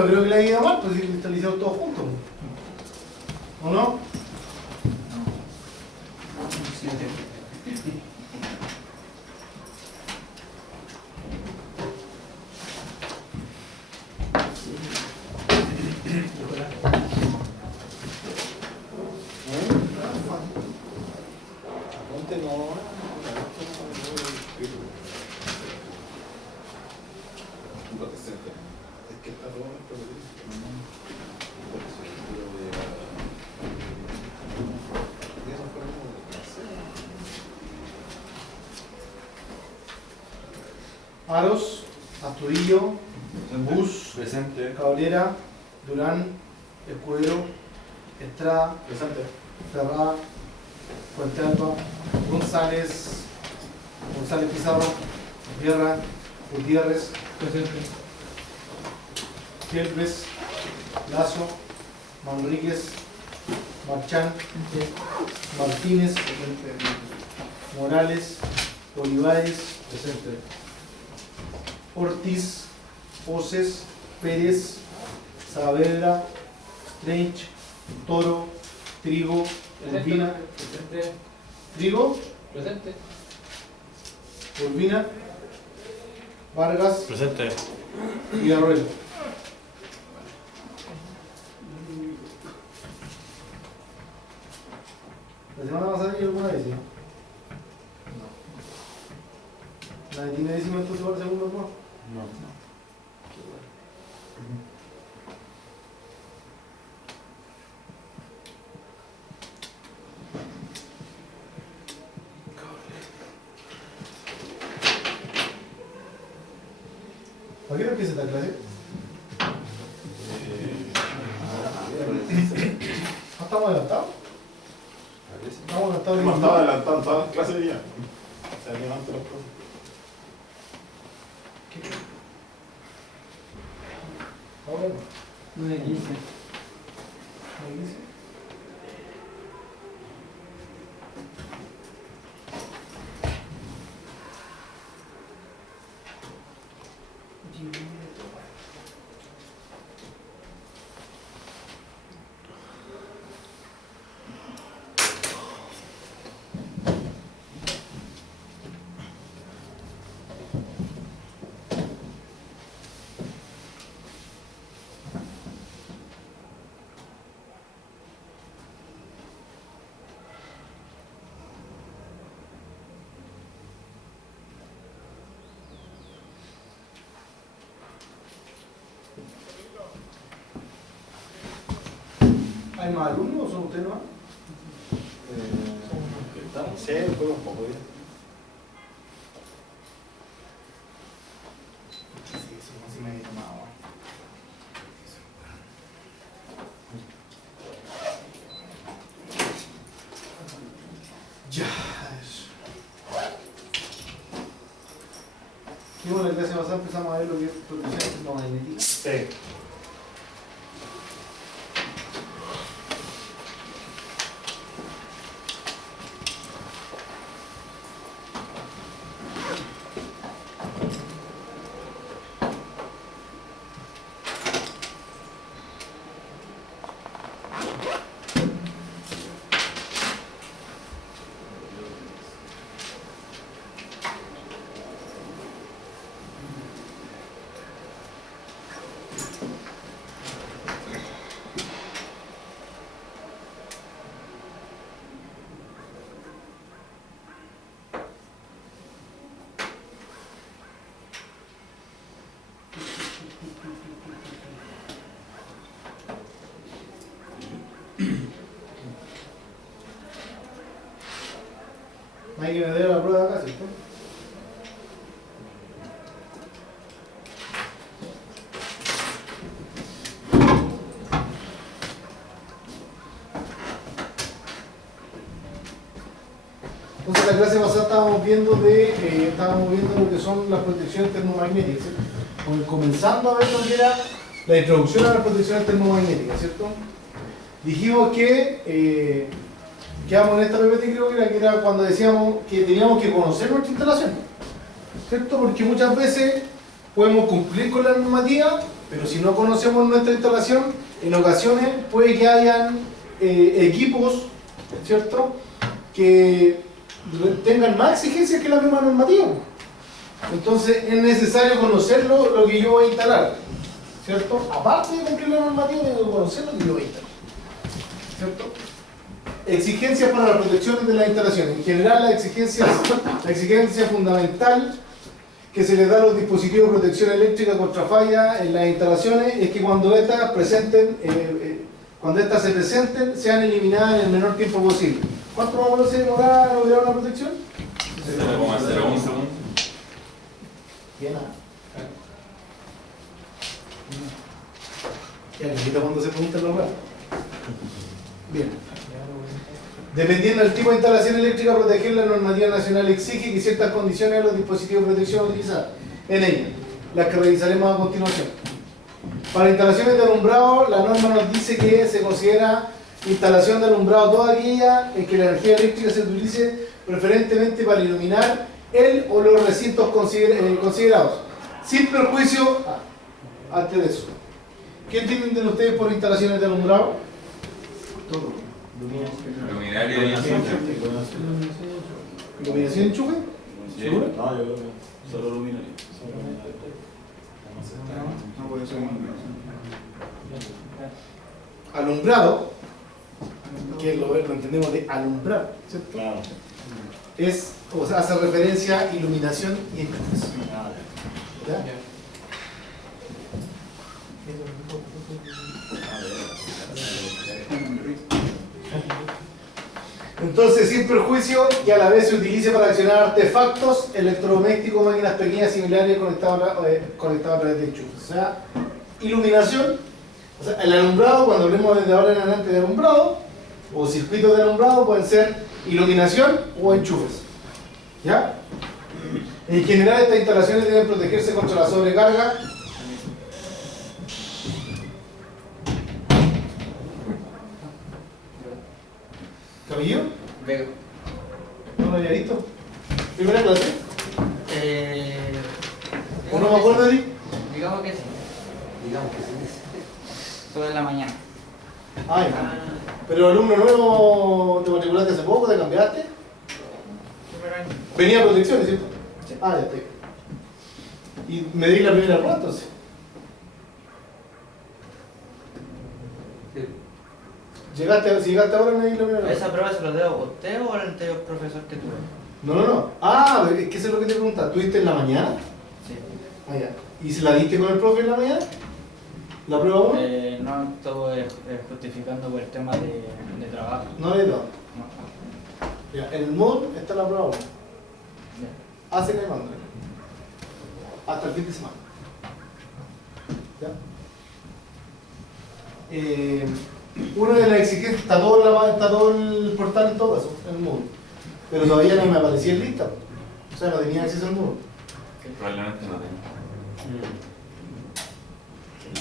no creo que le haya ido mal, pues si cristalizado todos juntos. ¿O no? Aros, Asturillo, Bus, Presente. Cabrera, Durán, Escudero, Estrada, Presente. Ferrada, Puente Alto, González, González Pizarro, Guerra, Gutiérrez, Presente. Fielpes, Lazo, Manríquez, Marchán, Martínez, Morales, Olivares, Presente. Ortiz, Oces, Pérez, Saavedra, Trench, Toro, Trigo, Urbina, Presente. Trigo, Presente. Urbina, Vargas Presente. y Arroyo. La semana pasada yo alguna vez, ¿no? ¿Nadie tiene décimo entonces para el segundo juego? No. ¿Para qué no empieza esta clase? ¿No estamos adelantados? Estamos adelantados. Hemos estado adelantando todas las clases ya. Se adelantan los cosas. Ahora no. 9:15. ¿Me dice? ¿Hay más alumnos o son ustedes nomás? Sí, fue un poco bien. Sí, eso no se me ha tomado. Ya, eso. ¿Qué bueno, la clase pasada empezamos a ver lo que es protección termomagnética? Sí. No hay que meter la prueba acá, ¿cierto? Entonces la clase pasada estábamos viendo lo que son las protecciones termomagnéticas, ¿cierto? Comenzando a ver lo que era la introducción a las protecciones termomagnéticas, ¿cierto? Dijimos que quedamos en esta PPT, creo que era cuando decíamos que teníamos que conocer nuestra instalación, ¿cierto? Porque muchas veces podemos cumplir con la normativa, Pero si no conocemos nuestra instalación, en ocasiones puede que hayan equipos, ¿cierto?, que tengan más exigencias que la misma normativa. Entonces es necesario conocer lo que yo voy a instalar, ¿cierto? Aparte de cumplir la normativa, tengo que conocer lo que yo voy a instalar, ¿cierto? Exigencias para la protección de las instalaciones. En general, la exigencia fundamental que se les da a los dispositivos de protección eléctrica contra falla en las instalaciones es que cuando estas se presenten, sean eliminadas en el menor tiempo posible. ¿Cuánto más o menos se demora lograr una protección? 0,01 segundo. Bien, ya necesito cuando se preguntan los ratos. Bien. Dependiendo del tipo de instalación eléctrica a proteger, la normativa nacional exige que ciertas condiciones a los dispositivos de protección utilizar en ella, las que revisaremos a continuación. Para instalaciones de alumbrado, la norma nos dice que se considera instalación de alumbrado toda aquella en que la energía eléctrica se utilice preferentemente para iluminar el o los recintos considerados, sin perjuicio, antes de eso. ¿Qué entienden ustedes por instalaciones de alumbrado? Todo. Luminaria y enchufe. ¿Iluminación enchufe? Sí. ¿Seguro? No, yo creo que solo luminaria. No puede ser una Alumbrado, que lo entendemos de alumbrar, ¿cierto? Claro. Es, o sea, hace referencia a iluminación y enchufes. ¿Ya? Entonces, sin perjuicio, que a la vez se utilice para accionar artefactos electrodomésticos, máquinas pequeñas similares conectadas a través de enchufes. O sea, iluminación, o sea, el alumbrado, cuando hablemos desde ahora en adelante de alumbrado, o circuitos de alumbrado, pueden ser iluminación o enchufes. ¿Ya? En general, estas instalaciones deben protegerse contra la sobrecarga. ¿Cabello? Veo. ¿No lo había visto? ¿Primera clase? ¿O no me digamos acuerdo de ti? que sí. Digamos que sí. Digamos que sí. Todo en la mañana. Ay, pero alumno nuevo, ¿te matriculaste hace poco? ¿Te cambiaste? Primero año. Venía a protección, ¿cierto? Sí. Ah, ya estoy. Y me di la primera prueba entonces. Si llegaste ahora, me di la primera prueba. ¿Esa prueba se lo debo a usted o al anterior profesor que tuve? No. Ah, es que eso es lo que te preguntaba. ¿Tuviste en la mañana? Sí. Ah, ya. ¿Y se la diste con el profe en la mañana? ¿La prueba 1? No estuve justificando por el tema de trabajo. No le he dado. No. Ya, en el Moodle está la prueba 1. Ya. Hacen el mando. Hasta el fin de semana. ¿Ya? Una de las exigencias, está todo el portal en todo caso, en el Moodle. Pero todavía no me aparecía en lista. O sea, no tenía acceso al Moodle. Probablemente no tengo.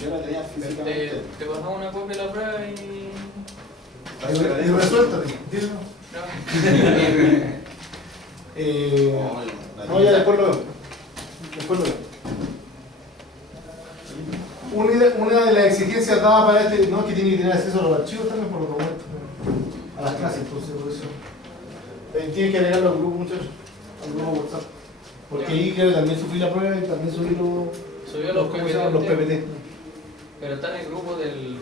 Yo la tenía físicamente. Te pasamos una copia de la prueba y... Y resuéltate. No, ya después lo veo. Una de las exigencias dadas para este, no es que tiene que tener acceso a los archivos también por los documentos, a las clases, entonces por eso. Tiene que agregarlo al grupo, muchachos, al grupo WhatsApp. Porque ahí creo que también sufrí la prueba y también subí Subió los, ¿cómo se llaman? Los PPT. Pero está en el grupo del...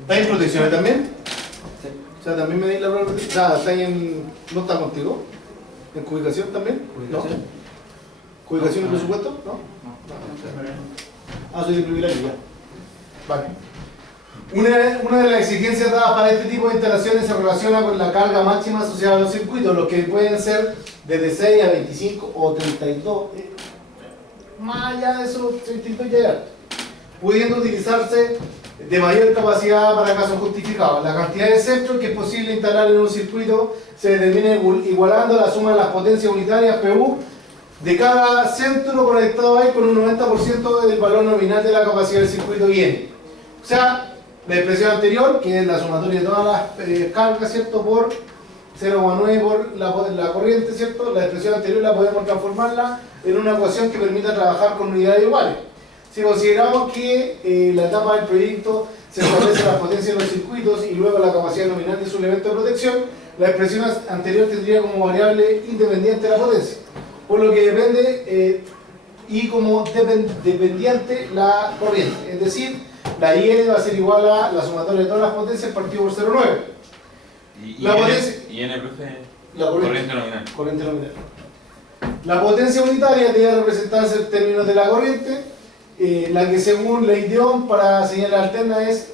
¿Está en protecciones también? Sí. O sea, también me di la prueba de protección. ¿Está ahí en... ¿No está contigo? ¿En cubicación también? ¿No? ¿Cubicación y presupuesto? ¿No? Ah, soy de privilegio, ya. Vale. Una de las exigencias dadas para este tipo de instalaciones se relaciona con la carga máxima asociada a los circuitos, los que pueden ser desde 6 a 25 o 32. Más allá de eso, 32 ya es alto, pudiendo utilizarse de mayor capacidad para casos justificados. La cantidad de centros que es posible instalar en un circuito se determina igualando la suma de las potencias unitarias PU de cada centro conectado ahí con un 90% del valor nominal de la capacidad del circuito IN. O sea, la expresión anterior, que es la sumatoria de todas las cargas, ¿cierto?, por 0,9 por la corriente, ¿cierto? La expresión anterior la podemos transformarla en una ecuación que permita trabajar con unidades iguales. Si consideramos que la etapa del proyecto se establece la potencia de los circuitos y luego la capacidad nominal de su elemento de protección, la expresión anterior tendría como variable independiente la potencia, por lo que depende y como dependiente la corriente, es decir, la IN va a ser igual a la sumatoria de todas las potencias partido por 0,9. La potencia, la corriente nominal. corriente nominal. La potencia unitaria debe representarse en términos de la corriente, la que según ley de Ohm para señal alterna es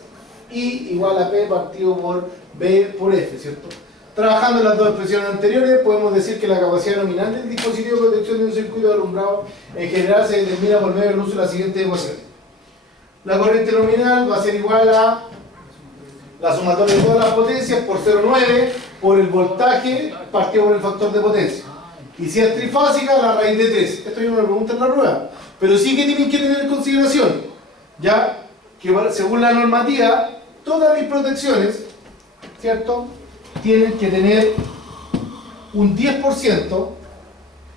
I igual a P partido por B por F, ¿cierto? Trabajando en las dos expresiones anteriores, podemos decir que la capacidad nominal del dispositivo de protección de un circuito de alumbrado en general se determina por medio del uso de las siguientes ecuaciones. La corriente nominal va a ser igual a la sumatoria de todas las potencias por 0,9 por el voltaje partido por el factor de potencia. Y si es trifásica, la raíz de 3. Esto yo no lo pregunto en la rueda. Pero sí que tienen que tener en consideración, ya que según la normativa, todas mis protecciones, ¿cierto?, tienen que tener un 10%,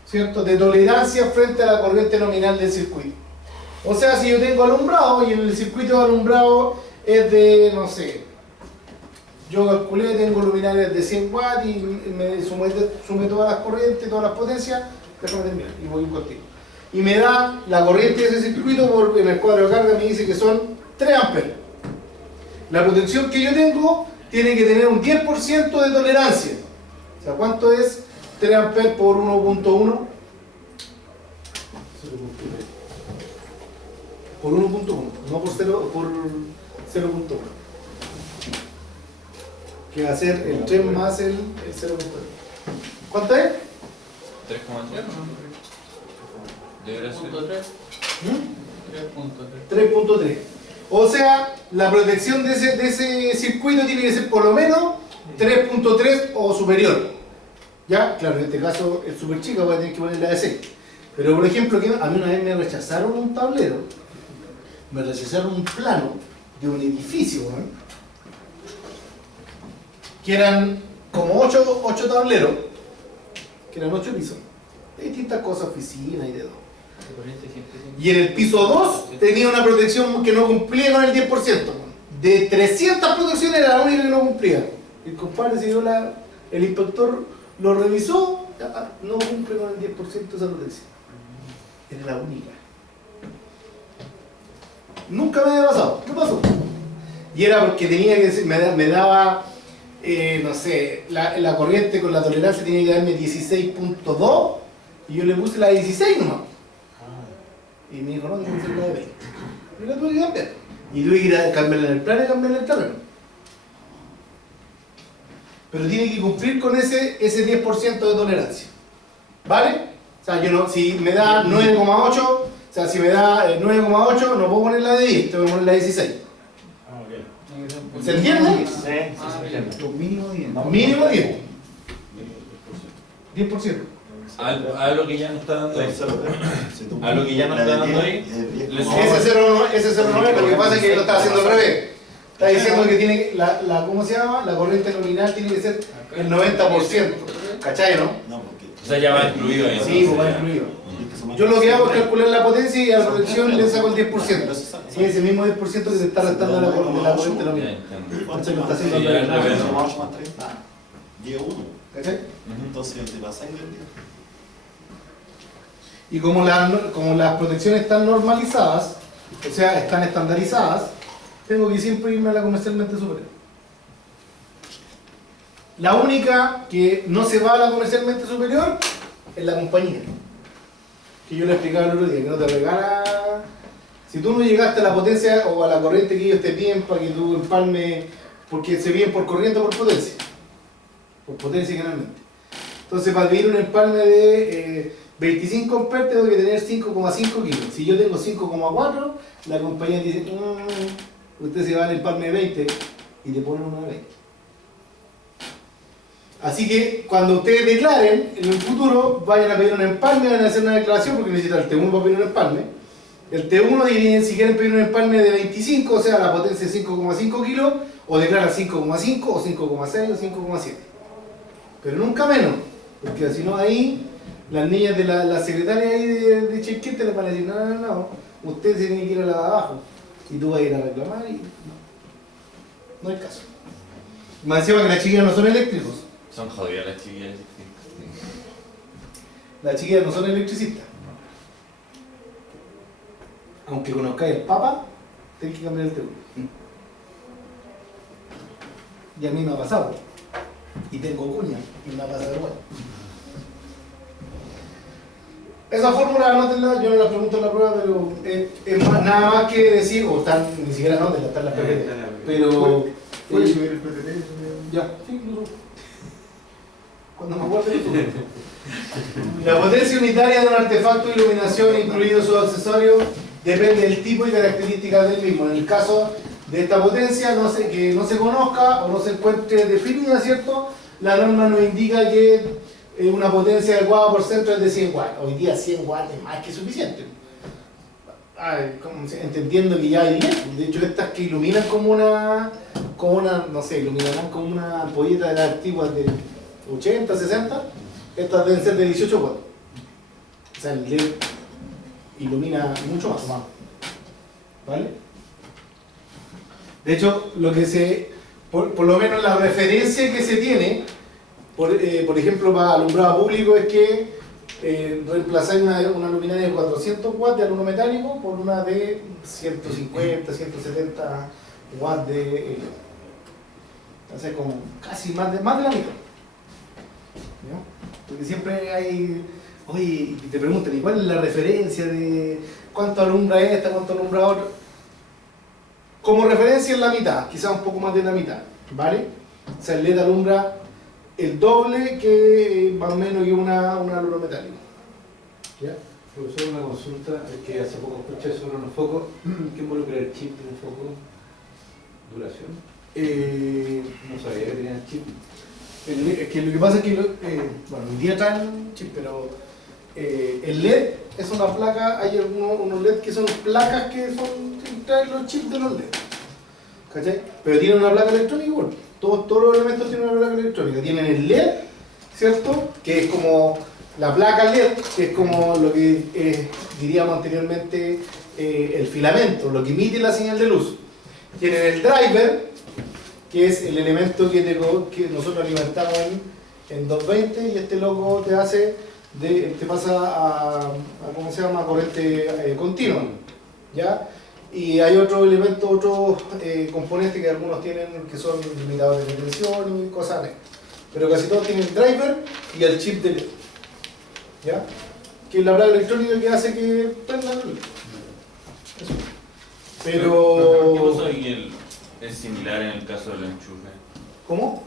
¿cierto?, de tolerancia frente a la corriente nominal del circuito. O sea, si yo tengo alumbrado y el circuito de alumbrado es de, no sé, yo calculé, tengo luminarias de 100 watts y me sumé todas las corrientes, todas las potencias, déjame terminar y voy contigo. Y me da la corriente de ese circuito, porque en el cuadro de carga me dice que son 3 amperes. La protección que yo tengo tiene que tener un 10% de tolerancia. O sea, ¿cuánto es 3 amperes por 1.1? Por 1.1, no por 0.1. Que va a ser el 3 más el 0.1. ¿Cuánto es? 3,3. Debería ser 3.3. O sea, la protección de ese circuito tiene que ser por lo menos 3.3 o superior. ¿Ya? Claro, en este caso es súper chica, voy a tener que poner la de 6. Pero por ejemplo, a mí una vez me rechazaron un tablero, me rechazaron un plano de un edificio, ¿no?, que eran como 8 tableros, que eran 8 pisos, de distintas cosas, oficinas y de todo. Y en el piso 2 tenía una protección que no cumplía con el 10%. De 300 protecciones era la única que no cumplía. El compadre se dio el inspector lo revisó, no cumple con el 10% de esa protección. Era la única. Nunca me había pasado. ¿Qué pasó? Y era porque tenía que me daba, no sé, la corriente con la tolerancia tenía que darme 16.2 y yo le puse la 16 nomás. Y me dijo, no, tiene que ser la de 20. Y la tuve que cambiar. Y tuve que ir a cambiarla en el plano y cambiarla en el terreno. Pero tiene que cumplir con ese 10% de tolerancia. ¿Vale? O sea, yo no, si me da 9,8, o sea, si me da 9,8, no puedo poner la de 10, tengo que poner la de 16. ¿Se entiende? Sí. Mínimo 10. Mínimo 10. 10%. A lo que ya nos está dando ahí. A lo que ya nos está dando ahí. Ese 0,9, lo que pasa es que lo está haciendo al revés. Está diciendo que tiene ¿cómo se llama? La corriente nominal tiene que ser el 90%. ¿Cachai, no? O sea, ya va incluido ahí. Sí, pues va incluido. Yo lo que hago es calcular la potencia y a la protección le saco el 10%. Sí, ese mismo 10% que se está restando de la corriente nominal. Entonces lo está haciendo al revés. ¿Cachai? Entonces te vas a ir. Y como las protecciones están normalizadas, o sea, están estandarizadas, tengo que siempre irme a la comercialmente superior. La única que no se va a la comercialmente superior es la compañía. Que yo le explicaba el otro día, que no te regala. Si tú no llegaste a la potencia o a la corriente que ellos te piden para que tú empalmes, porque se piden por corriente o por potencia. Por potencia generalmente. Entonces, para pedir un empalme de 25 amperes tengo que tener 5,5 kilos. Si yo tengo 5,4, la compañía dice, usted se va al empalme de 20 y te ponen una de 20. Así que cuando ustedes declaren, en el futuro vayan a pedir un empalme, van a hacer una declaración porque necesitan el T1 para pedir un empalme. El T1 dividen si quieren pedir un empalme de 25, o sea, la potencia es 5,5 kilos, o declaran 5,5, o 5,6, o 5,7. pero nunca menos, porque si no ahí las niñas de la secretaria ahí de Chequete le van a decir, no, usted se tiene que ir a la de abajo y tú vas a ir a reclamar y no hay caso. Más encima que las chiquillas no son eléctricos, Son jodidas las chiquillas. las chiquillas no son electricistas. Aunque conozcáis el Papa, tenés que cambiar el teléfono. Y a mí me ha pasado. Y tengo cuña, y me ha pasado igual. Esa fórmula, anótenla, yo no la pregunto en la prueba, pero es nada más que decir, o están, ni siquiera anótenla, están las PPT. Pero. ¿Puedes subir el PPT? Ya, sí, incluso. Cuando me acuerdo de eso. La potencia unitaria de un artefacto de iluminación, incluidos sus accesorios, depende del tipo y características del mismo. En el caso de esta potencia, que no se conozca o no se encuentre definida, ¿cierto? La norma nos indica que una potencia adecuada por centro es de 100 watts. Hoy día 100 watts es más que suficiente. Entendiendo que ya hay LED. De hecho, estas que iluminan como una, no sé, iluminarán como una ampolleta de las antiguas de 80, 60, estas deben ser de 18 watts. O sea, el LED ilumina mucho más. ¿Vale? De hecho, lo que por lo menos la referencia que se tiene, por ejemplo, para alumbrado público, es que reemplazar una luminaria de 400 watts de aluminio metálico por una de 150, 170 watts de entonces como casi más de la mitad. ¿Ya? Porque siempre hay, oye, y te preguntan, ¿y cuál es la referencia de cuánto alumbra esta, cuánto alumbra otra? Como referencia es la mitad, quizás un poco más de la mitad, ¿vale? O sea, el LED alumbra el doble que más o menos que una aluminio metálico. ¿Ya? Profesor, una consulta, es que hace poco escuché sobre unos focos. ¿Qué involucra el chip de un foco? ¿Duración? No sabía que tenían chip. Es que lo que pasa es que, bueno, hoy día traen chip, pero el LED es una placa, hay unos LED que son placas que traen los chips de los LED. ¿Cachai? Pero tienen una placa electrónica igual. Todos los elementos tienen una placa electrónica. Tienen el LED, ¿cierto? Que es como la placa LED, que es como lo que diríamos anteriormente el filamento, lo que emite la señal de luz. Tienen el driver, que es el elemento que nosotros alimentamos en 220, y este loco te pasa a ¿cómo se llama? Corriente continua. ¿Ya? Y hay otros elementos, otros componentes que algunos tienen, que son limitadores de tensión y cosas así. Pero casi todos tienen el driver y el chip de LED. ¿Ya? Que es la placa electrónica que hace que prenda la luz. Eso. Pero... ¿Qué pasó ahí que es similar en el caso del enchufe? ¿Cómo?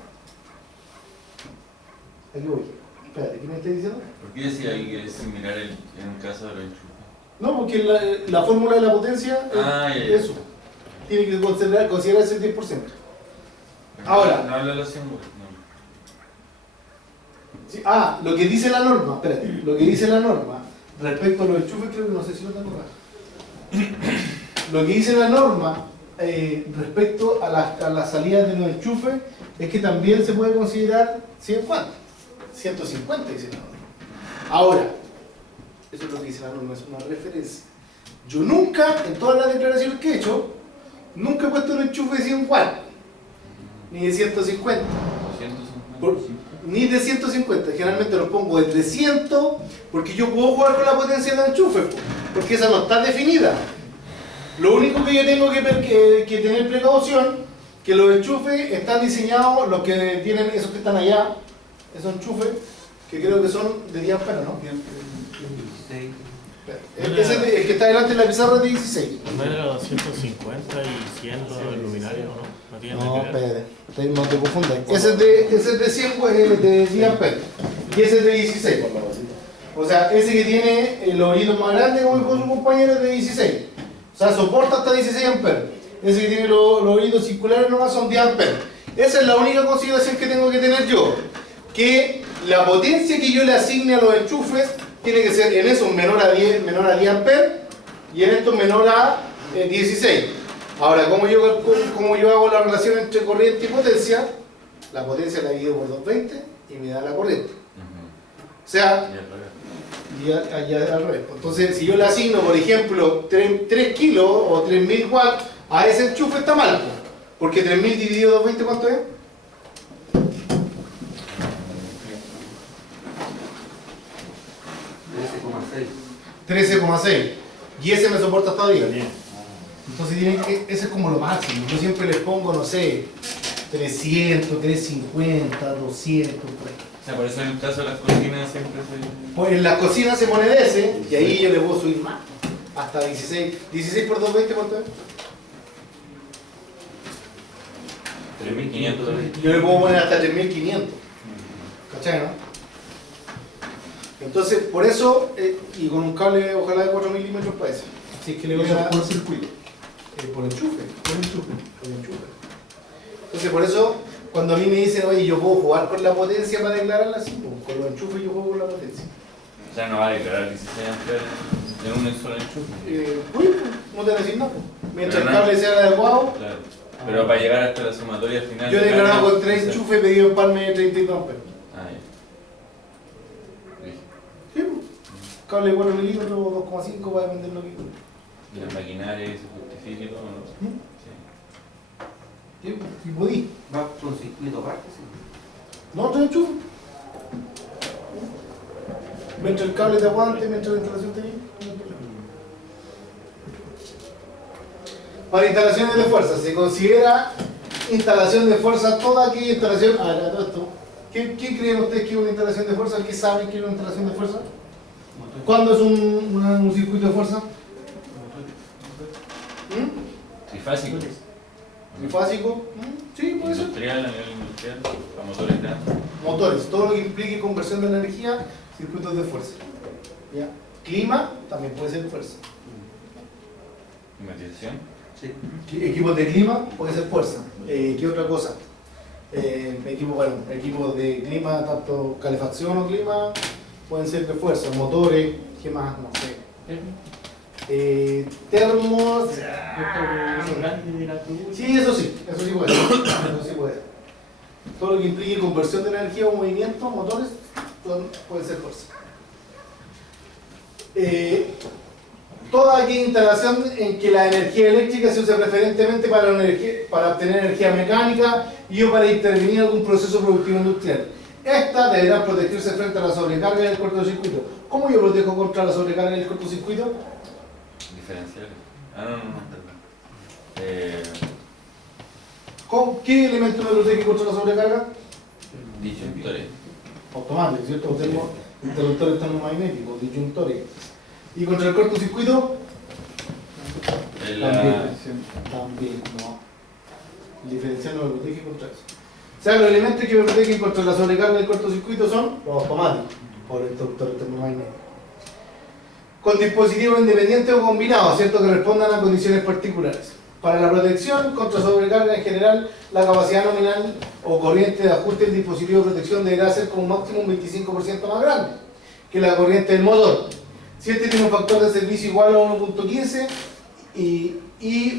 Aquí voy. Espérate, ¿qué me estás diciendo? ¿Por qué decía ahí que es similar en el caso del enchufe? No, porque la fórmula de la potencia es eso. Tiene que considerarse el 10%. Ahora. No habla de los 100 watts, no. Sí, lo que dice la norma, espérate, lo que dice la norma respecto a los enchufes, creo que no sé si lo tengo acá. Lo que dice la norma respecto a las salidas de los enchufes es que también se puede considerar 100 watts, 150 dice la norma. Ahora, eso es lo que dice la norma, es una referencia. Yo nunca, en todas las declaraciones que he hecho, nunca he puesto un enchufe de 100 watts, ni de 150. 150. Ni de 150, generalmente los pongo de 300, porque yo puedo jugar con la potencia del enchufe, porque esa no está definida. Lo único que yo tengo que tener precaución, que los enchufes están diseñados, los que tienen, esos que están allá, esos enchufes, que creo que son de 10 amperes, ¿no? El que está delante de la pizarra es de 16. ¿No era 250 y 100 los luminarios o no? No tiene nada que ver. Espérate, no te confundas. Ese es de 100, pues, de 10 amperes. Y ese es de 16, por favor. O sea, ese que tiene los oídos más grandes, como dijo su compañero, es de 16. O sea, soporta hasta 16 amperes. Ese que tiene los oídos circulares nomás son 10 amperes. Esa es la única consideración que tengo que tener yo. Que la potencia que yo le asigne a los enchufes tiene que ser en eso menor a 10 amperes y en esto menor a 16. Ahora, ¿cómo yo hago la relación entre corriente y potencia? La potencia la divido por 220 y me da la corriente. O sea, allá al revés. Entonces, si yo le asigno, por ejemplo, 3 kilos o 3000 watts a ese enchufe, está mal. Porque 3000 dividido 220, ¿cuánto es? 13,6. Y ese me soporta hasta arriba. Entonces ese es como lo máximo. Yo siempre les pongo, no sé, 300, 350, 200, por ahí. O sea, por eso en el caso de las cocinas siempre se... Pues en la cocina se pone de ese y ahí yo le puedo subir más. Hasta 16. 16 por 220, ¿cuánto es? 3.500. Yo le puedo poner hasta 3.500. ¿Cachai, no? Entonces, por eso, y con un cable ojalá de 4 milímetros para eso. Así es que le voy a... Por circuito. Por enchufe. Por enchufe. Entonces, por eso, cuando a mí me dicen, oye, yo puedo jugar con la potencia para declararla así, pues, con los enchufes yo juego con la potencia. O sea, no va a declarar 16 amperes de un solo enchufe. Pues, no te voy a decir nada. Mientras Pero el no- cable sea adecuado, Claro. Pero para llegar hasta la sumatoria final... yo he declarado con 3 o sea, enchufes pedido en palme de 32 amperes. Ah, ya. Sí, pues. Cable de 4 milímetros o 2,5 va a depender de lo que... Y la maquinaria que se justifique y todo, ¿no? ¿Mm? Sí. Sí, pues, y podí. Va por un circuito aparte, sí. No, 3 enchufes. Mientras el cable te aguante, mientras la instalación te viene, no hay problema. Para instalaciones de fuerza, se considera instalación de fuerza toda aquella instalación. Ah, ya, todo esto. ¿Qué creen ustedes que es una instalación de fuerza? ¿Qué saben que es una instalación de fuerza? ¿Cuándo es un circuito de fuerza? Trifásico. ¿Trifásico? Sí, puede ser. Industrial, a nivel industrial, para motores grandes. Motores, todo lo que implique conversión de energía, circuitos de fuerza. ¿Ya? Clima también puede ser fuerza. Climatización. Equipos de clima puede ser fuerza. ¿Qué otra cosa? Equipos de clima, tanto calefacción o clima, pueden ser de fuerza. Motores, ¿qué más? No sé. Termos. Sí, eso sí puede ser. Eso sí puede ser. Todo lo que implique conversión de energía o movimiento, motores, puede ser fuerza. Toda aquella instalación en que la energía eléctrica se usa preferentemente para obtener energía mecánica y o para intervenir en algún proceso productivo industrial. Esta deberá protegerse frente a la sobrecarga del cortocircuito. ¿Cómo yo protejo contra la sobrecarga del cortocircuito? Diferenciales. ¿Con qué elemento me protege contra la sobrecarga? Disyuntores. Automático, ¿cierto? Tenemos interruptores termomagnéticos, disyuntores. ¿Y contra el cortocircuito? También, no. El diferencial no me protege contra eso. O sea, los elementos que me protegen contra la sobrecarga del cortocircuito son los automáticos, por el interruptor termomagnético. Con dispositivos independientes o combinados, ¿cierto? Que respondan a condiciones particulares. Para la protección contra sobrecarga en general, la capacidad nominal o corriente de ajuste del dispositivo de protección deberá ser con un máximo un 25% más grande que la corriente del motor. Si este tiene un factor de servicio igual a 1.15 y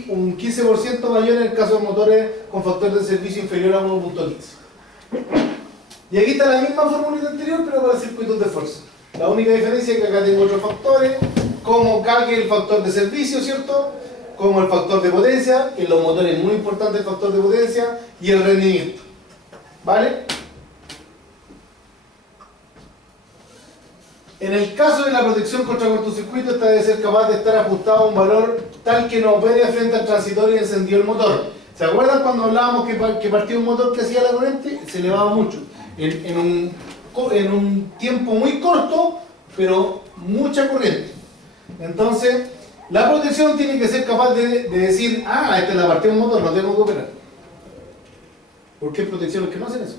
un 15% mayor en el caso de motores con factor de servicio inferior a 1.15. Y aquí está la misma fórmula anterior, pero para circuitos de fuerza. La única diferencia es que acá tengo otros factores, como K, que es el factor de servicio, ¿cierto? Como el factor de potencia, que en los motores es muy importante el factor de potencia, y el rendimiento. ¿Vale? En el caso de la protección contra cortocircuito, esta debe ser capaz de estar ajustada a un valor tal que no opere frente al transistor y encendido el motor. ¿Se acuerdan cuando hablábamos que partía un motor que hacía la corriente? Se elevaba mucho. En un tiempo muy corto, pero mucha corriente. Entonces, la protección tiene que ser capaz de decir, ah, esta es la partida de un motor, no tengo que operar. ¿Por qué hay protecciones que no hacen eso?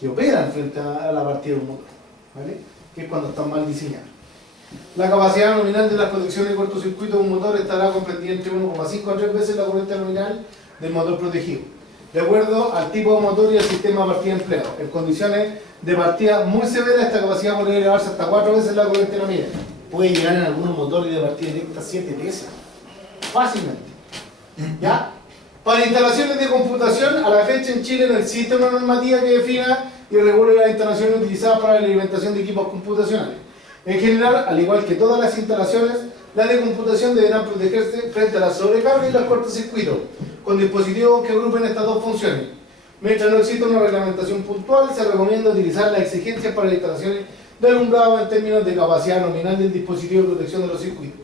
Que operan frente a la partida de un motor, ¿vale? Que es cuando están mal diseñados. La capacidad nominal de las protecciones de cortocircuito de un motor estará comprendida entre 1,5 a 3 veces la corriente nominal del motor protegido, de acuerdo al tipo de motor y al sistema de partida empleado. En condiciones de partida muy severas, esta capacidad podría elevarse hasta 4 veces la corriente nominal. Puede llegar en algunos motores de partida directa 7 veces, fácilmente. ¿Ya? Para instalaciones de computación, a la fecha en Chile no existe una normativa que defina y regule las instalaciones utilizadas para la alimentación de equipos computacionales. En general, al igual que todas las instalaciones, las de computación deberán protegerse frente a la sobrecarga y los cortocircuitos, con dispositivos que agrupen estas dos funciones. Mientras no exista una reglamentación puntual, se recomienda utilizar las exigencias para las instalaciones de alumbrado en términos de capacidad nominal del dispositivo de protección de los circuitos,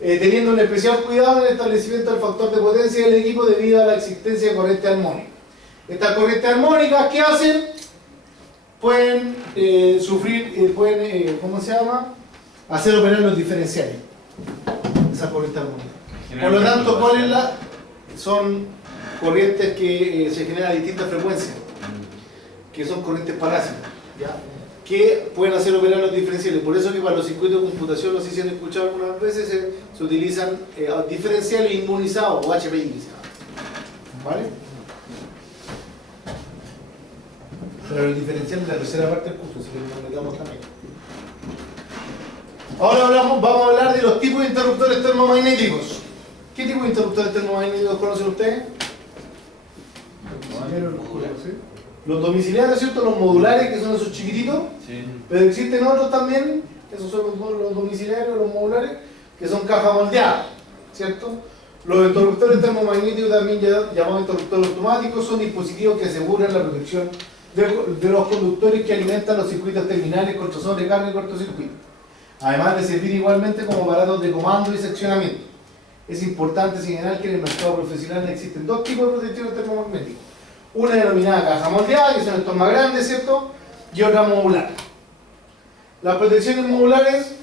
teniendo un especial cuidado en el establecimiento del factor de potencia del equipo debido a la existencia de corrientes armónicas. Estas corrientes armónicas, ¿qué hacen? Pueden ¿cómo se llama? Hacer operar los diferenciales. Esas corrientes armónicas. Por lo tanto, ¿cuáles son corrientes que se generan a distintas frecuencias? Que son corrientes parásitas, ¿ya? Que pueden hacer operar los diferenciales. Por eso que para los circuitos de computación, no sé si han escuchado algunas veces, se utilizan diferenciales inmunizados o HPI inmunizados. ¿Vale? Pero el diferencial es la tercera parte del curso, así que nos metamos también. Ahora vamos a hablar de los tipos de interruptores termomagnéticos. ¿Qué tipo de interruptores termomagnéticos conocen ustedes? Los domiciliarios, ¿cierto? Los modulares, que son esos chiquititos. Sí. Pero existen otros también, esos son los domiciliarios, los modulares, que son cajas moldeadas, ¿cierto? Los interruptores termomagnéticos, también llamados interruptores automáticos, son dispositivos que aseguran la protección de los conductores que alimentan los circuitos terminales contra sobrecarga y cortocircuito, además de servir igualmente como aparatos de comando y seccionamiento. Es importante señalar que en el mercado profesional existen dos tipos de protectores termomagnéticos. Una denominada caja moldeada, que son estos más grandes, ¿cierto? Y otra modular. Las protecciones modulares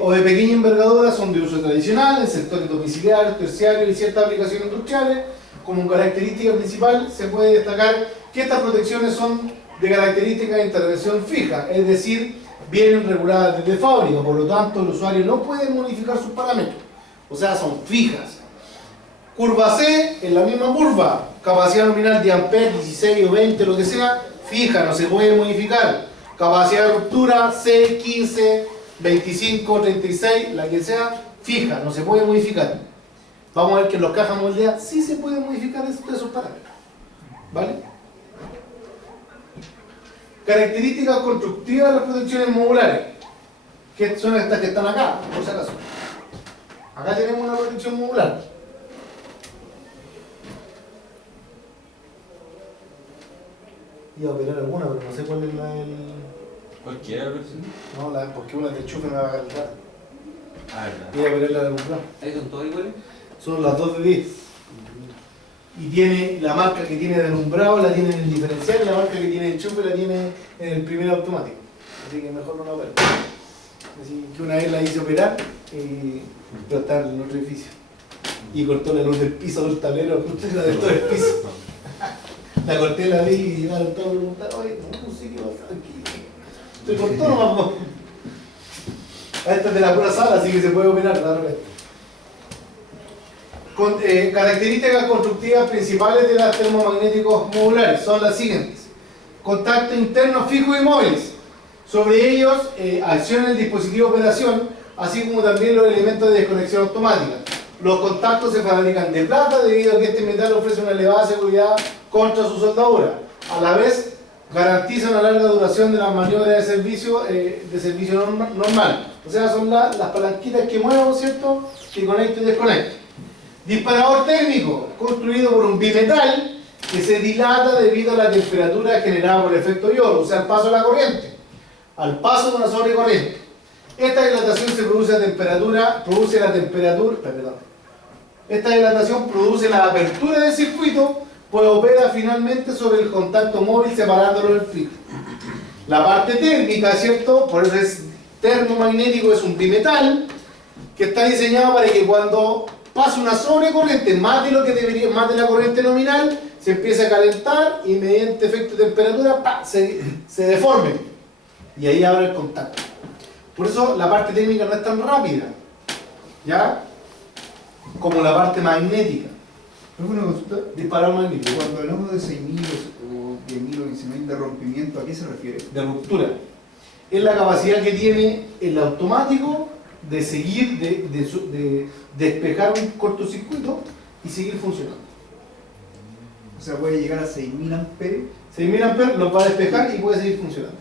o de pequeña envergadura son de uso tradicional en sectores domiciliarios, terciarios y ciertas aplicaciones industriales. Como característica principal se puede destacar que estas protecciones son de característica de intervención fija, es decir, vienen reguladas desde fábrica, por lo tanto el usuario no puede modificar sus parámetros, o sea, son fijas. Curva C, en la misma curva, capacidad nominal de amperes, 16 o 20, lo que sea, fija, no se puede modificar. Capacidad de ruptura, C, 15, 25, 36, la que sea, fija, no se puede modificar. Vamos a ver que en las cajas moldeadas sí se pueden modificar esos parámetros. ¿Vale? Características constructivas de las protecciones modulares, que son estas que están acá, por si acaso. Acá tenemos una protección modular. Iba a operar alguna, pero no sé cuál es la del... Cualquiera, ¿verdad? No, porque una del enchufe me va a calentar. Ah, verdad. Iba a operar la del alumbrado. ¿Ahí son todos iguales? Son las dos de 10. Y tiene la marca que tiene de alumbrado, la tiene en el diferencial, y la marca que tiene de enchufe la tiene en el primer automático. Así que mejor no la opero. Así que una vez la hice operar, pero estaba en otro edificio. Y cortó la luz del piso del tablero, justo la de todo el piso. La corté, la vi y llegaron todos a preguntar, oye, no sé qué pasa aquí. Se cortó nomás, po. Esta es de la pura sala, así que se puede operar de repente. Características constructivas principales de los termomagnéticos modulares son las siguientes. Contactos internos fijos y móviles. Sobre ellos acciona el dispositivo de operación, así como también los elementos de desconexión automática. Los contactos se fabrican de plata debido a que este metal ofrece una elevada seguridad contra su soldadura. A la vez, garantiza una larga duración de las maniobras de servicio normal. O sea, son las palanquitas que muevo, ¿cierto? Que conecto y desconecto. Disparador térmico, construido por un bimetal que se dilata debido a la temperatura generada por el efecto Joule, o sea, al paso de la corriente, al paso de una sobrecorriente. Esta dilatación se produce a temperatura, esta dilatación produce la apertura del circuito, pues opera finalmente sobre el contacto móvil separándolo del filtro. La parte térmica, ¿cierto? Por eso es termomagnético, es un bimetal que está diseñado para que cuando pasa una sobrecorriente, más de lo que debería, más de la corriente nominal, se empieza a calentar y mediante efecto de temperatura se deforme y ahí abre el contacto. Por eso la parte térmica no es tan rápida, ¿ya? Como la parte magnética. ¿Alguna consulta? Disparador magnético. Cuando hablamos de 6.000 o 10.000 o 15.000 de rompimiento, ¿a qué se refiere? De ruptura. Es la capacidad que tiene el automático de seguir, de despejar un cortocircuito y seguir funcionando. O sea, puede llegar a 6.000 amperes. 6.000 amperes los va a despejar y puede seguir funcionando.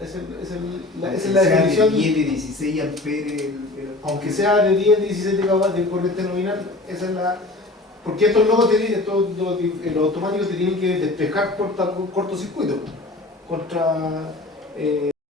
Esa es la Sea definición. de 10, de 16 amperes. Aunque sea de 10, 17 kW de corriente nominal, esa es la. Porque estos logos, los automáticos te tienen que despejar cortocircuito contra